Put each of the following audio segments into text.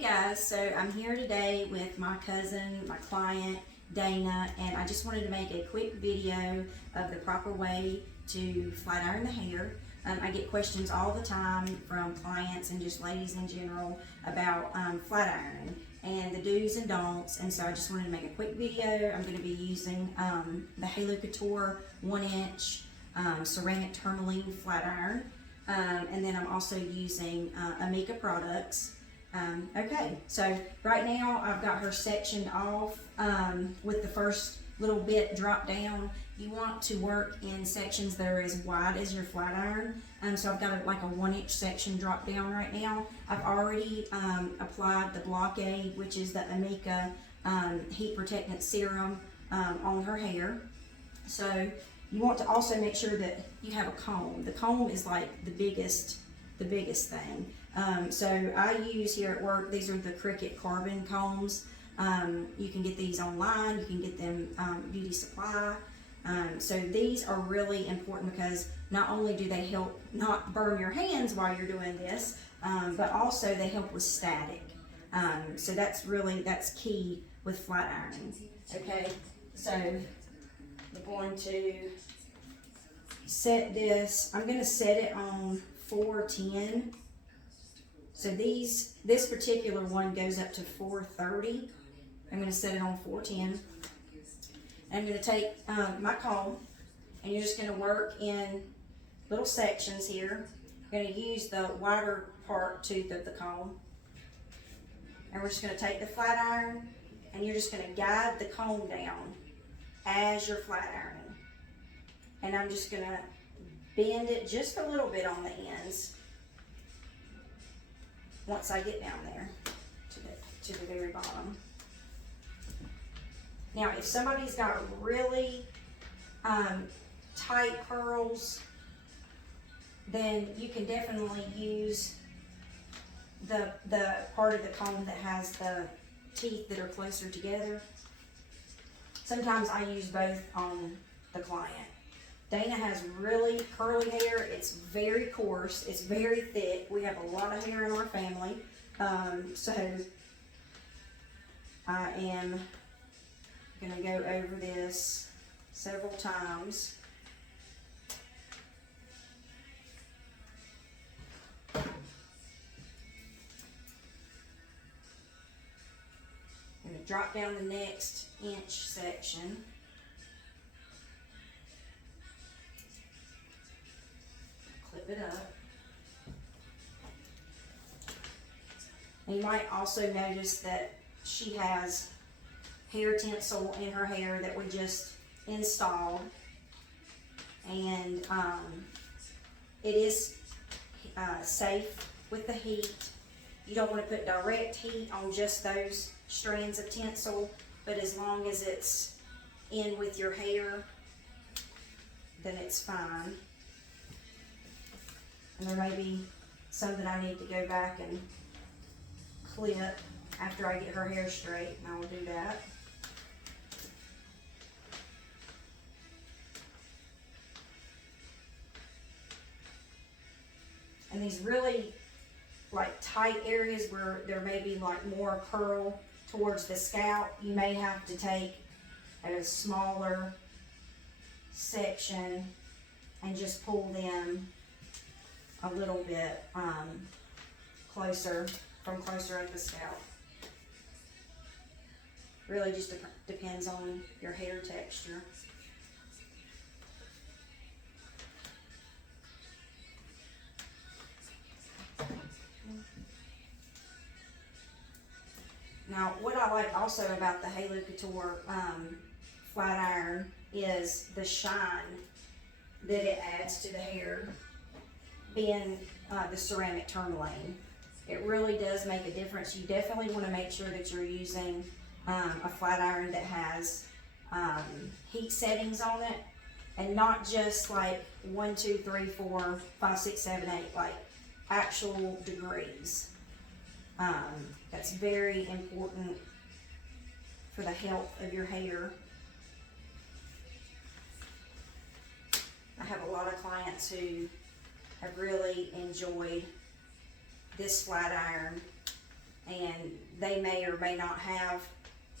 Hey guys, so I'm here today with my cousin, my client, Dana, and I just wanted to make a quick video of the proper way to flat iron the hair. I get questions all the time from clients and just ladies in general about flat ironing and the do's and don'ts, and so I just wanted to make a quick video. I'm going to be using the HALOCOUTURE 1-inch ceramic tourmaline flat iron, and then I'm also using Amica products. Okay, so right now I've got her sectioned off with the first little bit drop down. You want to work in sections that are as wide as your flat iron. So I've got like a 1-inch section drop down right now. I've already applied the blockade, which is the Amica heat protectant serum on her hair. So you want to also make sure that you have a comb. The comb is like the biggest thing. So I use here at work, these are the Cricut carbon combs. You can get these online, you can get them beauty supply. So these are really important because not only do they help not burn your hands while you're doing this, but also they help with static. So that's key with flat ironing. Okay, so I'm going to set this, I'm going to set it on 410. So this particular one goes up to 430. I'm going to set it on 410. I'm going to take my comb, and you're just going to work in little sections here. You're going to use the wider part tooth of the comb. And we're just going to take the flat iron, and you're just going to guide the comb down as you're flat ironing. And I'm just going to bend it just a little bit on the ends once I get down there to the very bottom. Now, if somebody's got really tight curls, then you can definitely use the part of the comb that has the teeth that are closer together. Sometimes I use both on the client. Dana has really curly hair. It's very coarse. It's very thick. We have a lot of hair in our family. So I am going to go over this several times. I'm going to drop down the next inch section. Clip it up. And you might also notice that she has hair tinsel in her hair that we just installed, and it is safe with the heat. You don't want to put direct heat on just those strands of tinsel, but as long as it's in with your hair, then it's fine. And there may be some that I need to go back and clip after I get her hair straight, and I will do that. And these really like tight areas where there may be like more curl towards the scalp, you may have to take a smaller section and just pull them a little bit closer up the scalp. Really just depends on your hair texture. Now, what I like also about the HALOCOUTURE flat iron is the shine that it adds to the hair, being the ceramic tourmaline. It really does make a difference. You definitely want to make sure that you're using a flat iron that has heat settings on it, and not just like 1, 2, 3, 4, 5, 6, 7, 8, like actual degrees. That's very important for the health of your hair. I have a lot of clients who have really enjoyed this flat iron and they may or may not have,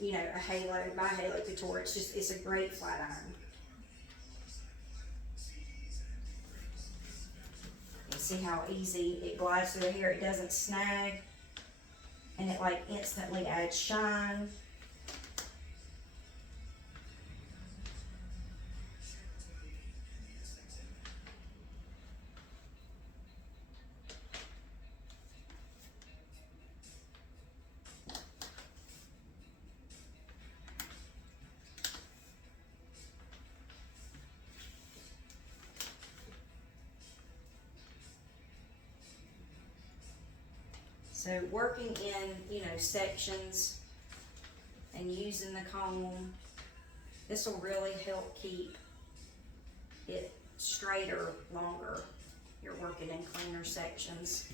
you know, a Halo by HALOCOUTURE. It's a great flat iron. You see how easy it glides through the hair. It doesn't snag, and it like instantly adds shine. So working in, you know, sections and using the comb, this will really help keep it straighter longer. You're working in cleaner sections.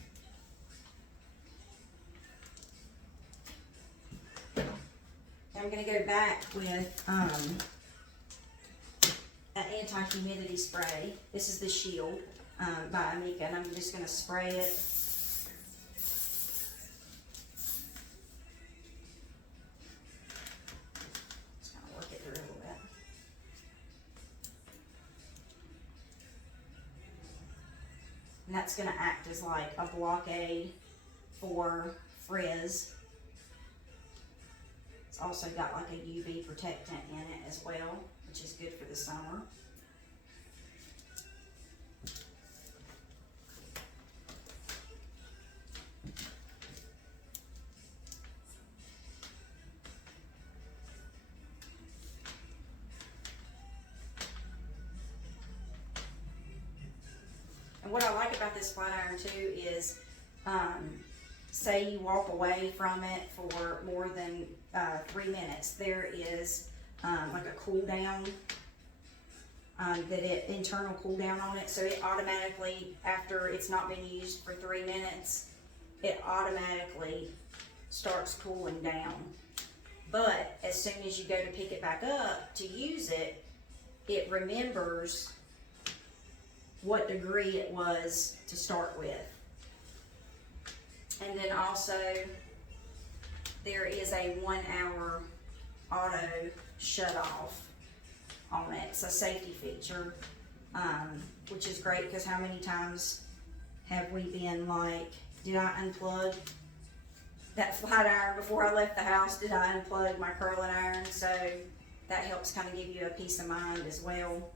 I'm going to go back with an anti-humidity spray. This is the Shield by Amika, and I'm just going to spray it. And that's going to act as like a blockade for frizz. It's also got like a UV protectant in it as well, which is good for the summer. And what I like about this flat iron too is, say you walk away from it for more than 3 minutes, there is like a cool down, internal cool down on it. So it automatically, after it's not been used for 3 minutes, it automatically starts cooling down. But as soon as you go to pick it back up to use it, it remembers what degree it was to start with. And then also there is a 1 hour auto shut off on it. It's a safety feature, which is great because how many times have we been like, did I unplug that flat iron before I left the house? Did I unplug my curling iron? So that helps kind of give you a peace of mind as well.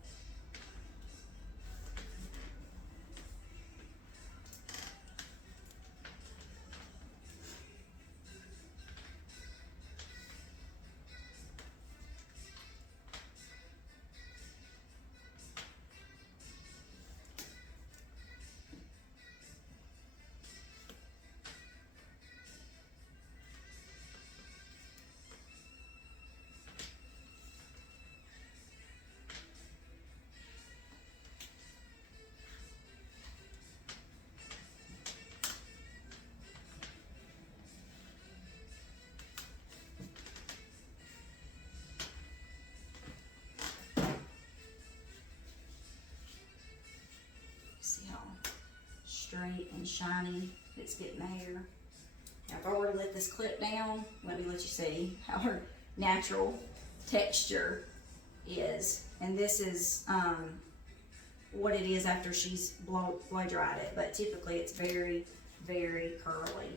Straight and shiny it's getting the hair. Now if I were to let this clip down, let me let you see how her natural texture is. And this is what it is after she's blow dried it, but typically it's very, very curly.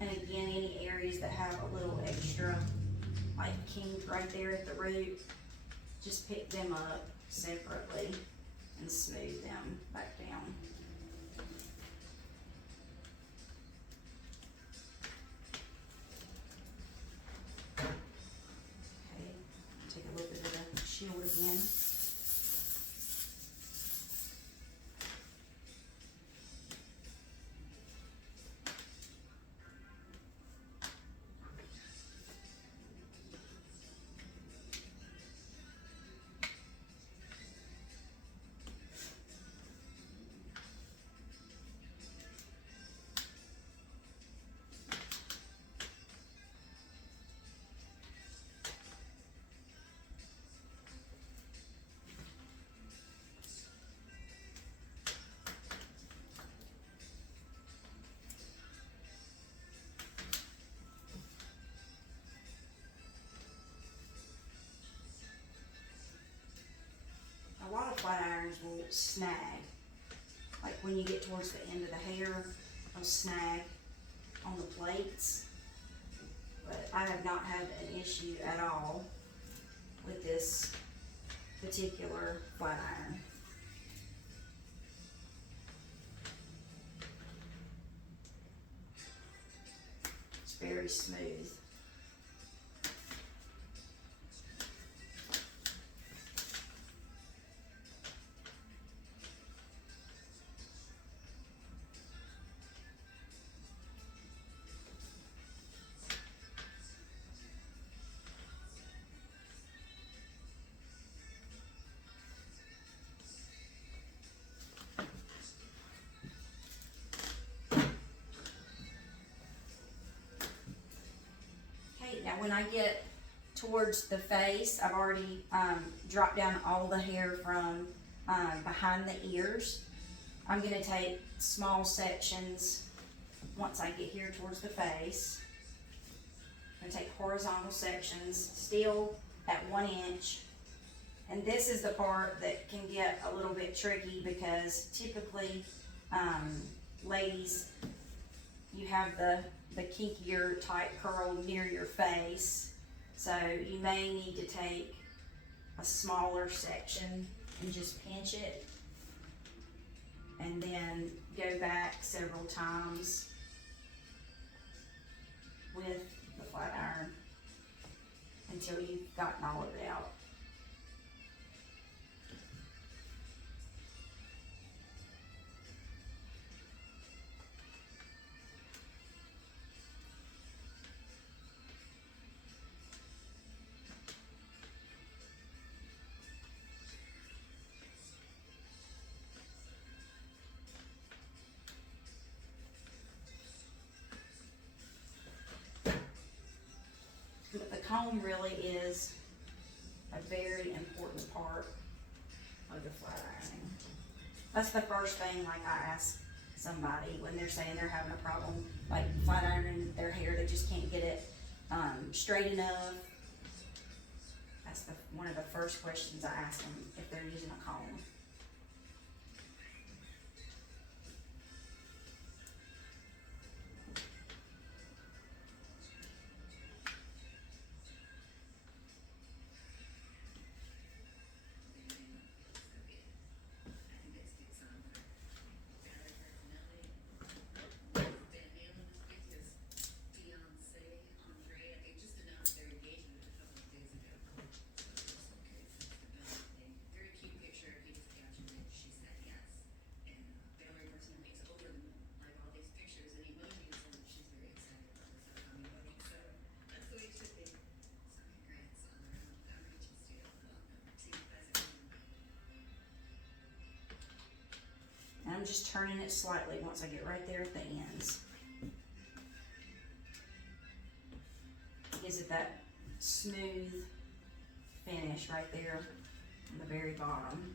And again, any areas that have a little extra, like kink right there at the root, just pick them up separately and smooth them back down. Okay, take a little bit of the shield again. A lot of flat irons will snag. Like when you get towards the end of the hair, they'll snag on the plates. But I have not had an issue at all with this particular flat iron. It's very smooth. Now when I get towards the face, I've already dropped down all the hair from behind the ears. I'm going to take small sections once I get here towards the face. I'm going to take horizontal sections, still at 1 inch. And this is the part that can get a little bit tricky because typically, ladies, you have the kinkier type curl near your face, so you may need to take a smaller section and just pinch it and then go back several times with the flat iron until you've gotten all of it out. But the comb really is a very important part of the flat ironing. That's the first thing, like I ask somebody when they're saying they're having a problem, like flat ironing their hair, they just can't get it straight enough. That's one of the first questions I ask them if they're using a comb. And I'm just turning it slightly once I get right there at the ends. Gives it that smooth finish right there on the very bottom.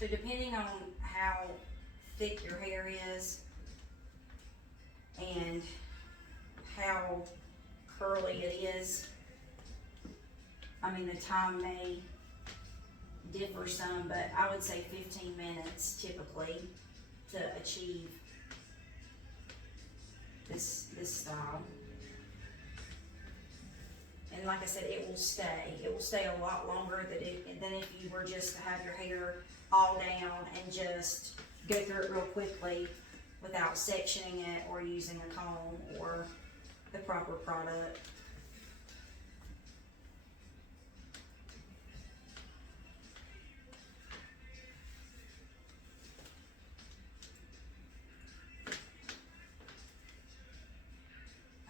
So depending on how thick your hair is and how curly it is, I mean, the time may differ some, but I would say 15 minutes typically to achieve this style. And like I said, it will stay. It will stay a lot longer than if you were just to have your hair all down and just go through it real quickly without sectioning it or using a comb or the proper product.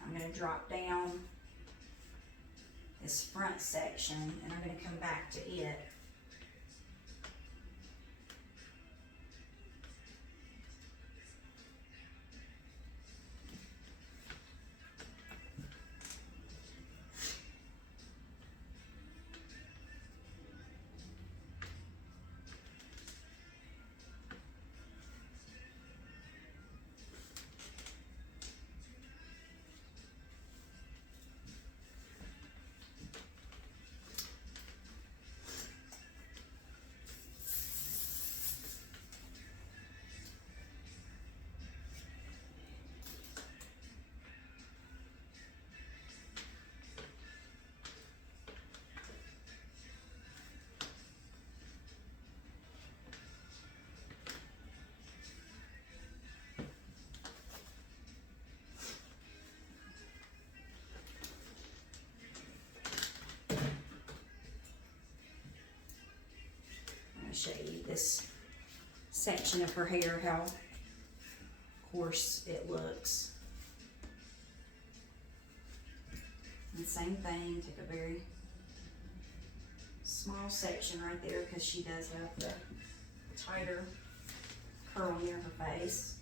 I'm going to drop down this front section and I'm going to come back to it. Show you this section of her hair, how coarse it looks. And same thing, take a very small section right there because she does have the tighter curl near her face.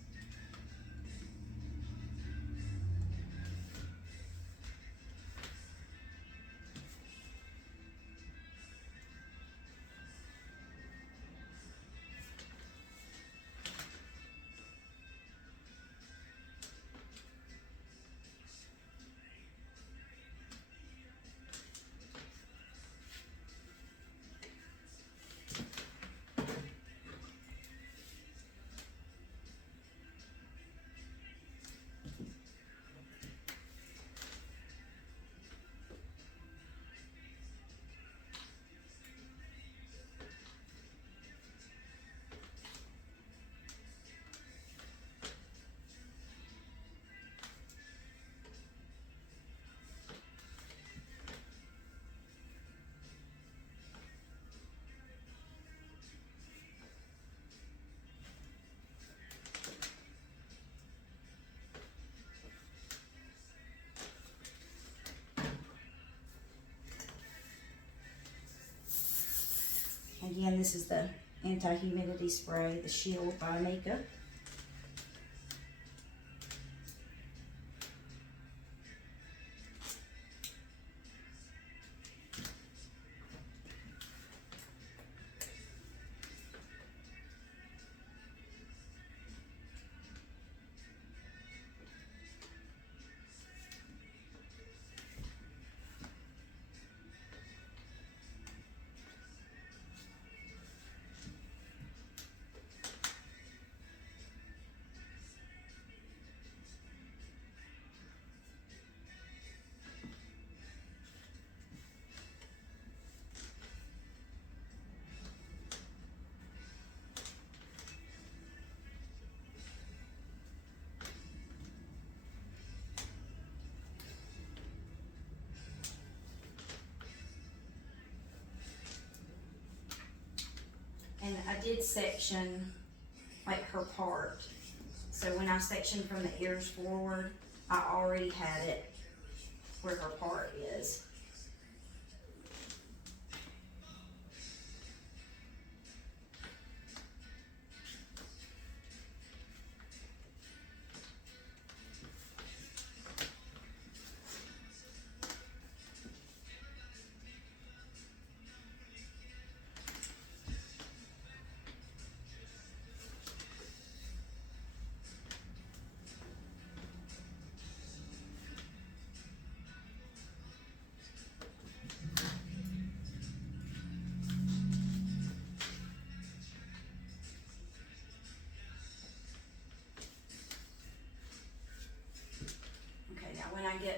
Again, this is the anti-humidity spray, the Shield by Makeup. And I did section like her part. So when I sectioned from the ears forward, I already had it where her part is.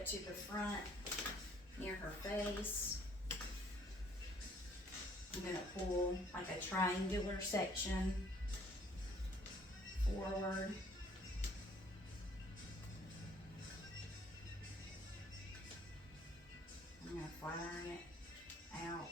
it to the front near her face. I'm going to pull like a triangular section forward. I'm going to flat iron it out.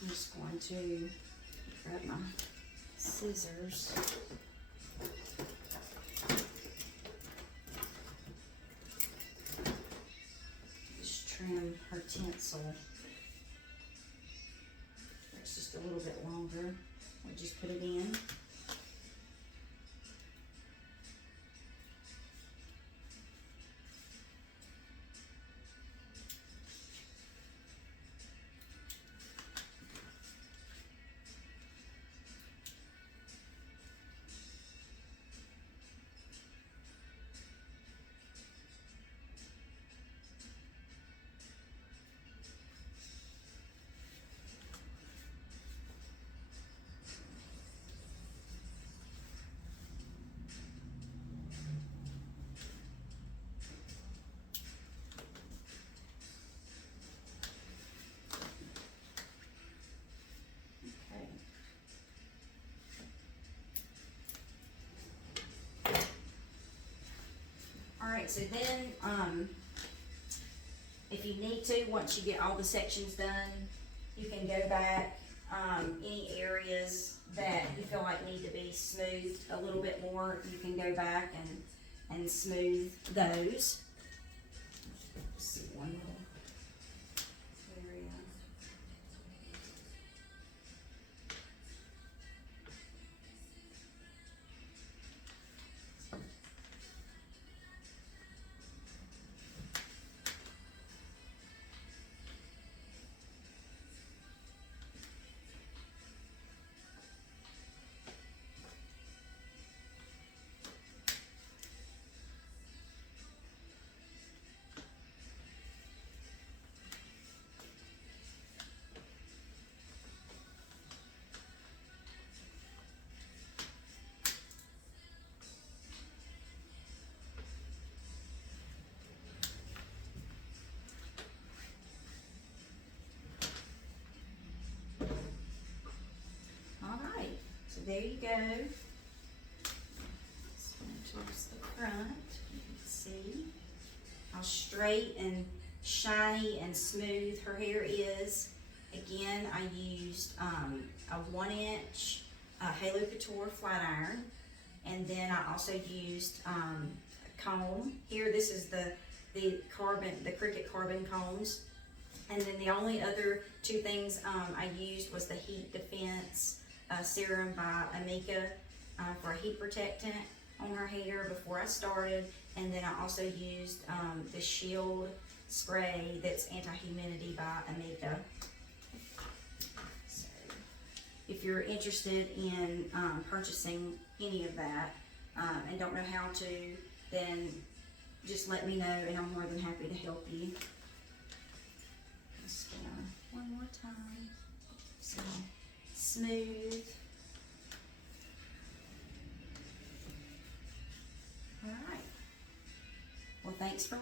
I'm just going to grab my scissors. Just trim her tinsel. It's just a little bit longer. We'll just put it in. Alright, so then, if you need to, once you get all the sections done, you can go back, any areas that you feel like need to be smoothed a little bit more, you can go back and smooth those. Let's see, one little area. There you go. This one towards the front. You can see how straight and shiny and smooth her hair is. Again, I used a 1-inch HALOCOUTURE flat iron, and then I also used a comb. Here, this is the Cricut carbon combs. And then the only other two things I used was the Heat Defense serum by Amika for a heat protectant on her hair before I started, and then I also used the Shield spray that's anti-humidity by Amika. So if you're interested in purchasing any of that, and don't know how to, then just let me know and I'm more than happy to help you. Just one more time. So smooth. All right. Well, thanks for